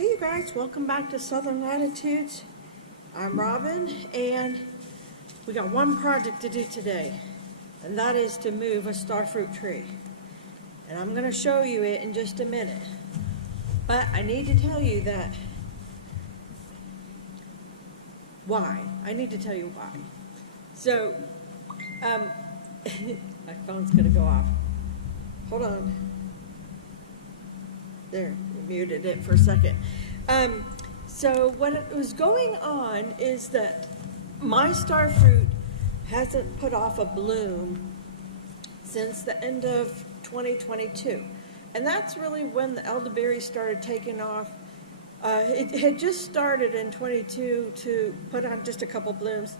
Hey you guys, welcome back to Southern Latitudes. I'm Robin, and we got one project to do today, and that is to move a starfruit tree. And I'm going to show you it in just a minute. But I need to tell you that why. I need to tell you why. So, my phone's going to go off. Hold on. There, muted it for a second. So what was going on is that my starfruit hasn't put off a bloom since the end of 2022. And that's really when the elderberry started taking off. It had just started in 22 to put on just a couple blooms.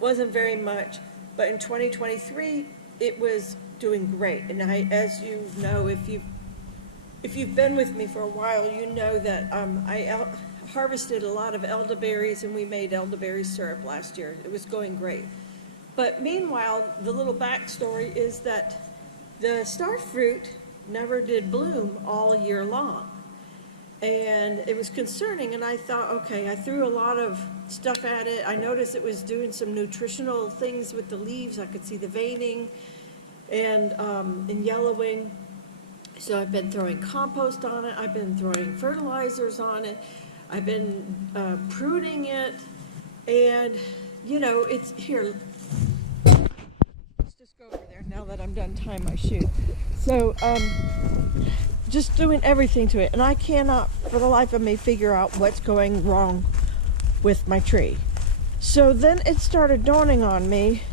Wasn't very much, but in 2023 it was doing great. And as you know, if you've been with me for a while, you know that I harvested a lot of elderberries, and we made elderberry syrup last year. It was going great. But meanwhile, the little backstory is that the starfruit never did bloom all year long. And it was concerning, and I thought, okay, I threw a lot of stuff at it. I noticed it was doing some nutritional things with the leaves. I could see the veining and yellowing. So I've been throwing compost on it. I've been throwing fertilizers on it. I've been pruning it. And, you know, it's here. Let's just go over there now that I'm done tying my shoe. So, just doing everything to it. And I cannot, for the life of me, figure out what's going wrong with my tree. So then it started dawning on me,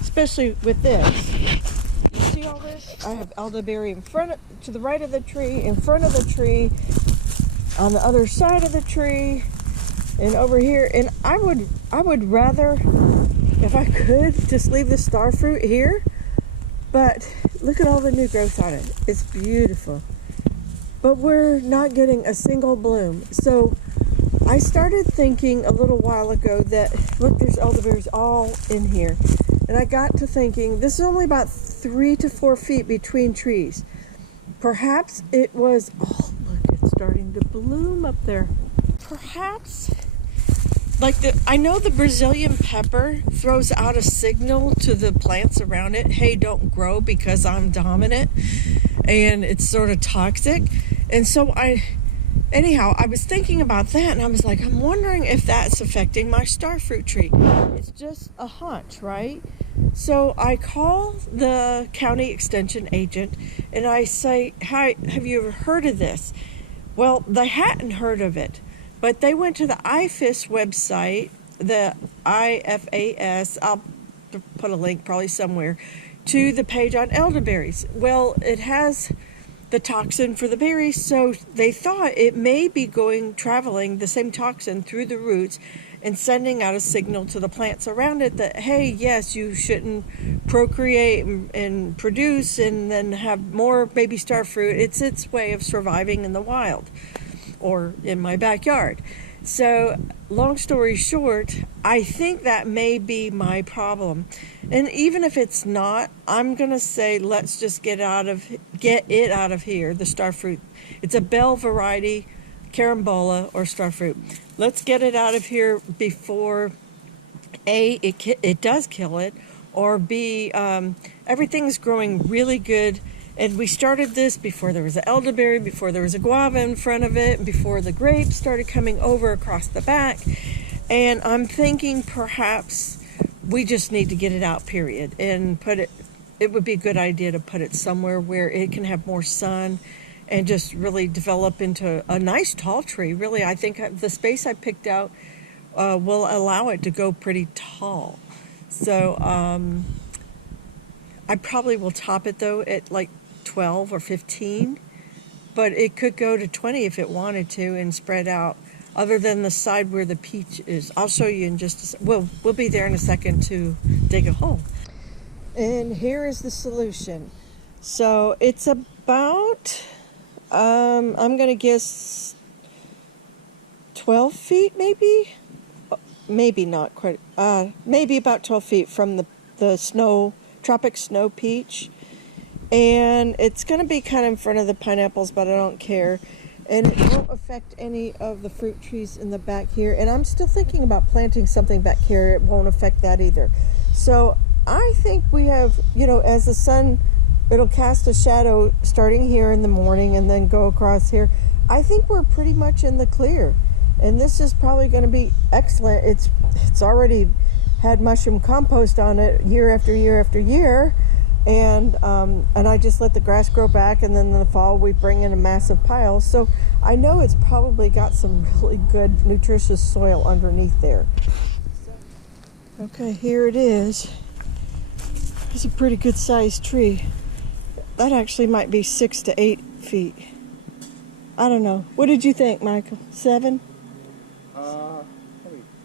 especially with this. See all this? I have elderberry to the right of the tree, in front of the tree, on the other side of the tree, and over here. And I would rather, if I could, just leave the starfruit here. But look at all the new growth on it. It's beautiful. But we're not getting a single bloom. So I started thinking a little while ago that, look, there's elderberries all in here. And I got to thinking, this is only about 3 to 4 feet between trees. Perhaps it was, oh, look, it's starting to bloom up there. Perhaps, I know the Brazilian pepper throws out a signal to the plants around it, hey, don't grow because I'm dominant, and it's sort of toxic. And so I was thinking about that, and I was like, I'm wondering if that's affecting my starfruit tree. It's just a hunch, right? So I call the county extension agent, and I say, hi, have you ever heard of this? Well, they hadn't heard of it, but they went to the IFAS website, the IFAS, I'll put a link probably somewhere, to the page on elderberries. Well, it has the toxin for the berries, so they thought it may be traveling the same toxin through the roots and sending out a signal to the plants around it that, hey, yes, you shouldn't procreate and produce and then have more baby starfruit. It's its way of surviving in the wild or in my backyard. So long story short, I think that may be my problem. And even if it's not, I'm going to say let's just get it out of here, the starfruit. It's a bell variety, Carambola or starfruit. Let's get it out of here before A, it does kill it, or B, everything's growing really good. And we started this before there was an elderberry, before there was a guava in front of it, before the grapes started coming over across the back. And I'm thinking perhaps we just need to get it out, period, and it would be a good idea to put it somewhere where it can have more sun and just really develop into a nice tall tree. Really, I think the space I picked out will allow it to go pretty tall. So I probably will top it, though, at like 12 or 15, but it could go to 20 if it wanted to and spread out, other than the side where the peach is. I'll show you in just a second. We'll be there in a second to dig a hole. And here is the solution. So it's about, I'm going to guess 12 feet maybe? Maybe not quite. Maybe about 12 feet from the tropic snow peach. And it's going to be kind of in front of the pineapples, but I don't care. and it won't affect any of the fruit trees in the back here. And I'm still thinking about planting something back here. It won't affect that either. So I think we have, you know, as the sun, it'll cast a shadow starting here in the morning and then go across here. I think we're pretty much in the clear, and this is probably going to be excellent. It's already had mushroom compost on it year after year after year, and I just let the grass grow back, and then in the fall we bring in a massive pile. So I know it's probably got some really good nutritious soil underneath there. Okay, here it is. It's a pretty good sized tree. That actually might be 6 to 8 feet. I don't know. What did you think, Michael? 7? Probably,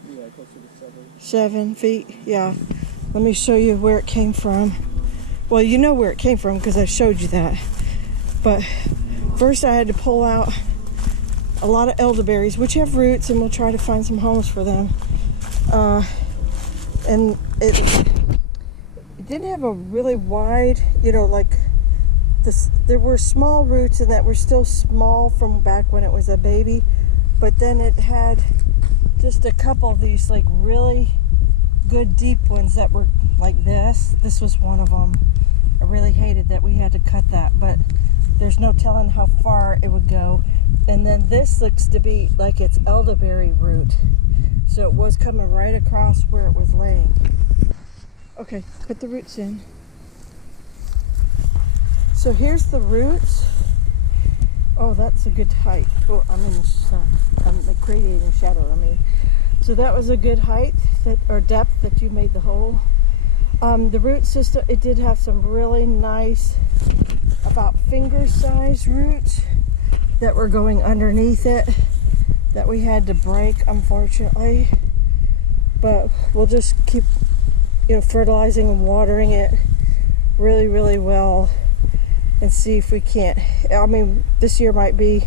yeah, closer to 7. 7 feet, yeah. Let me show you where it came from. Well, you know where it came from because I showed you that. But first I had to pull out a lot of elderberries, which have roots, and we'll try to find some homes for them. And it didn't have a really wide, you know, like this. There were small roots and that were still small from back when it was a baby, but then it had just a couple of these like really good deep ones that were like this. This was one of them. I really hated that we had to cut that, but there's no telling how far it would go. And then this looks to be like it's elderberry root. So it was coming right across where it was laying. Okay, put the roots in. So here's the roots. Oh, that's a good height. Oh, I'm in the sun. I'm creating shadow, I mean. So that was a good height or depth that you made the hole. The root system, it did have some really nice, about finger-sized roots that were going underneath it that we had to break, unfortunately. But we'll just keep, you know, fertilizing and watering it really, really well and see if we can't. I mean, this year might be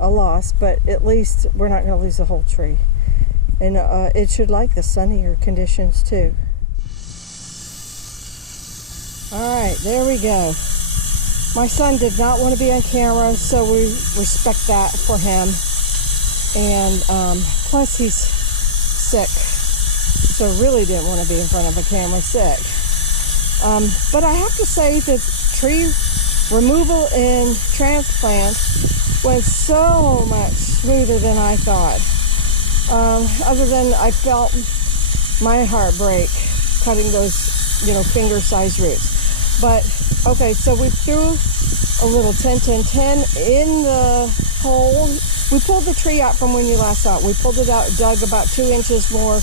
a loss, but at least we're not going to lose the whole tree. And it should like the sunnier conditions too. All right, there we go. My son did not want to be on camera, so we respect that for him. And plus he's sick, so really didn't want to be in front of a camera sick. But I have to say that tree removal and transplant went so much smoother than I thought. Other than I felt my heart break cutting those, you know, finger-sized roots. But, okay, so we threw a little 10-10-10 in the hole. We pulled the tree out from when you last saw it. We pulled it out, dug about 2 inches more,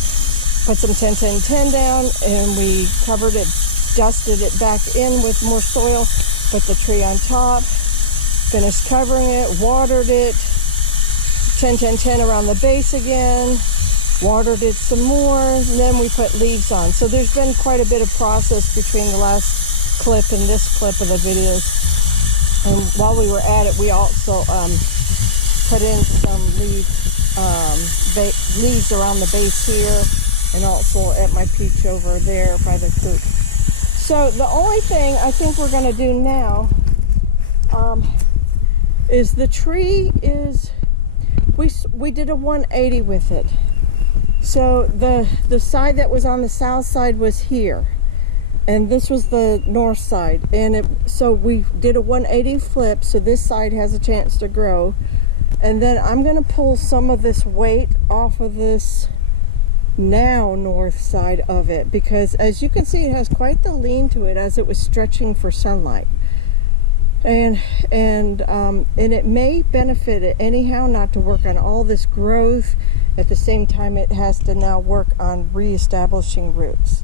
put some 10-10-10 down, and we covered it, dusted it back in with more soil, put the tree on top, finished covering it, watered it, 10-10-10 around the base again, watered it some more, and then we put leaves on. So there's been quite a bit of process between the last clip and this clip of the videos. And while we were at it, we also put in some leaves around the base here, and also at my peach over there by the coop. So the only thing I think we're going to do now is the tree is, we did a 180 with it. So the side that was on the south side was here, and this was the north side, and so we did a 180 flip, so this side has a chance to grow. And then I'm going to pull some of this weight off of this now north side of it, because as you can see, it has quite the lean to it as it was stretching for sunlight. And it may benefit it anyhow not to work on all this growth. At the same time, it has to now work on reestablishing roots.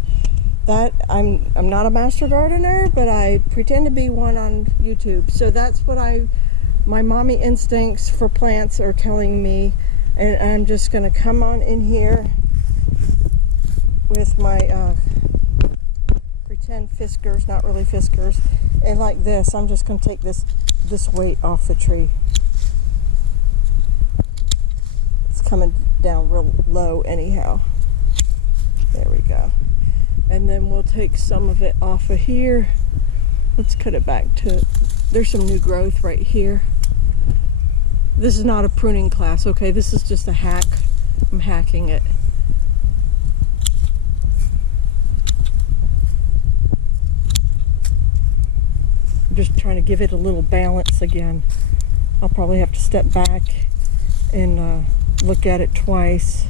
That I'm not a master gardener, but I pretend to be one on YouTube. So that's what my mommy instincts for plants are telling me. And I'm just going to come on in here with my pretend fiskers, not really fiskers, and like this, I'm just going to take this weight off the tree. It's coming down real low anyhow. There we go. And then we'll take some of it off of here. Let's cut it back to, there's some new growth right here. This is not a pruning class, okay? This is just a hack. I'm hacking it. I'm just trying to give it a little balance again. I'll probably have to step back and look at it twice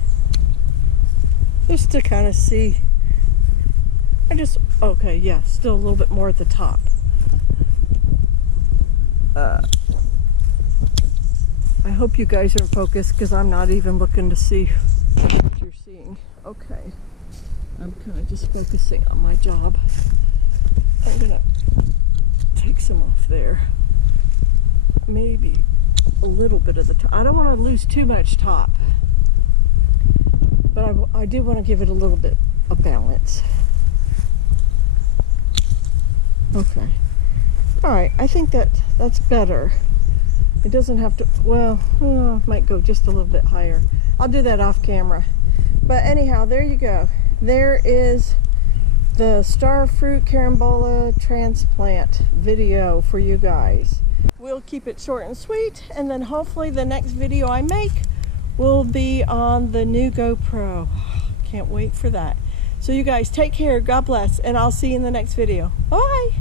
just to kind of see. Okay, yeah, still a little bit more at the top. I hope you guys are focused because I'm not even looking to see what you're seeing. Okay, I'm kind of just focusing on my job. I'm gonna take some off there. Maybe a little bit of the top. I don't want to lose too much top, but I do want to give it a little bit of balance. Okay. All right, I think that's better. It doesn't have to, well, might go just a little bit higher. I'll do that off camera. But anyhow, there you go. There is the Starfruit Carambola transplant video for you guys. We'll keep it short and sweet, and then hopefully the next video I make will be on the new GoPro. Can't wait for that. So you guys take care, God bless, and I'll see you in the next video. Bye!